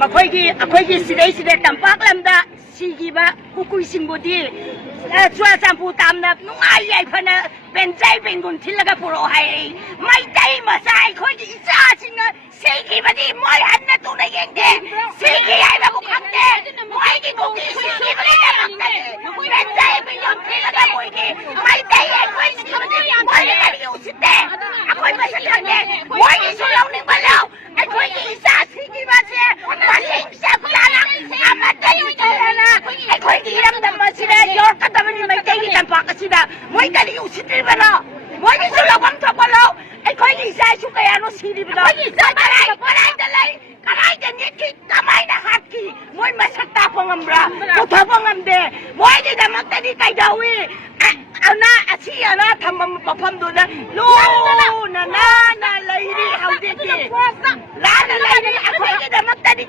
ꯑꯩꯈꯣꯏꯒꯤ ꯁꯤꯗꯩꯁꯤꯗ ꯇꯝꯄꯥꯛ ꯂꯝꯗ ꯁꯤꯈꯤꯕ ꯀꯨꯀꯨꯏꯁꯤꯡꯕꯨꯗꯤ ꯆꯨꯔꯥꯆꯥꯟꯄꯨꯔ ꯇꯥꯝꯅ ꯅꯨꯡꯉꯥꯏ ꯌꯥꯏꯐꯅ ꯄꯦꯟꯖꯩ ꯄꯦꯟꯒꯨꯟ ꯊꯤꯜꯂꯒ ꯄꯨꯔꯛꯑꯣ ꯍꯥꯏꯔꯛꯏ ꯃꯩꯇꯩ ꯃꯆꯥ ꯑꯩꯈꯣꯏꯒꯤ ꯏꯆꯥꯁꯤꯡꯅ ꯁꯤꯈꯤꯕꯗꯤ ꯃꯣꯏ ꯍꯟꯅ ꯇꯨꯅ ꯌꯦꯡꯗꯦ ꯁꯤꯈꯤ ꯍꯥꯏꯕꯕꯨ ꯈꯪꯗꯦ ꯃꯣꯏꯒꯤ ꯀꯨꯀꯤ ꯁꯤꯈꯤꯕꯒꯤꯗꯃꯛꯇꯗꯤ ꯄꯦꯟꯖꯩ ꯄꯦꯟꯒꯨꯟ ꯊꯤꯜꯂꯒ ꯃꯣꯏꯒꯤ ꯃꯩꯇꯩ ꯑꯩꯈꯣꯏ ꯁꯤꯈꯤꯕꯗꯤ ꯃꯣꯏꯅ ꯀꯔꯤ ꯎꯁꯤꯠꯇꯦ ꯑꯩꯈꯣꯏ ꯃꯁꯛ ꯈꯪꯗꯦ ꯃꯣꯏꯒꯤꯁꯨ ꯂꯧꯅꯤꯡꯕ ꯂꯧ ꯑꯩꯈꯣꯏꯒꯤ ꯏꯆꯥ ꯁꯤꯈꯤꯕꯁꯦ ꯃꯁꯤꯡ ꯆꯞ ꯆꯥꯅ ꯑꯃꯠꯇ ꯂꯩꯇꯗꯅ ꯑꯩꯈꯣꯏꯒꯤ ꯏꯔꯝꯗꯝ ꯑꯁꯤꯗ ꯌꯧꯔꯛꯀꯗꯕꯅꯤ ꯃꯩꯇꯩꯒꯤ ꯇꯝꯄꯥꯛ ꯑꯁꯤꯗ ꯃꯣꯏ ꯀꯔꯤ ꯎꯁꯤꯠꯇ꯭ꯔꯤꯕꯅꯣ ꯃꯣꯏꯒꯤꯁꯨ ꯂꯧꯐꯝ ꯊꯣꯛꯄ ꯂꯧ ꯑꯩꯈꯣꯏꯒꯤ ꯏꯆꯥ ꯏꯁꯨ ꯀꯌꯥꯅꯣ ꯁꯤꯔꯤꯕꯅꯣ ꯀꯗꯥꯏꯗ ꯂꯩ ꯀꯗꯥꯏꯗ ꯅꯦꯠꯈꯤ ꯀꯃꯥꯏꯅ ꯍꯥꯠꯈꯤ ꯃꯣꯏ ꯃꯁꯛ ꯇꯥꯛꯄ ꯉꯝꯕ꯭ꯔꯥ ꯄꯨꯊꯣꯛꯄ ꯉꯝꯗꯦ ꯃꯣꯏꯒꯤꯗꯃꯛꯇꯗꯤ ꯀꯩꯗꯧꯏ ꯑꯁꯤ ꯑꯅꯥ ꯊꯝꯕ ꯃꯐꯝꯗꯨꯗ ꯂꯨꯅ ꯅꯥꯟꯅ ꯂꯩꯔꯤ ꯍꯧꯖꯤꯛꯇꯤ ꯂꯥꯟꯅ ꯂꯩꯔꯤ ꯑꯩꯈꯣꯏꯒꯤꯗꯃꯛꯇꯗꯤ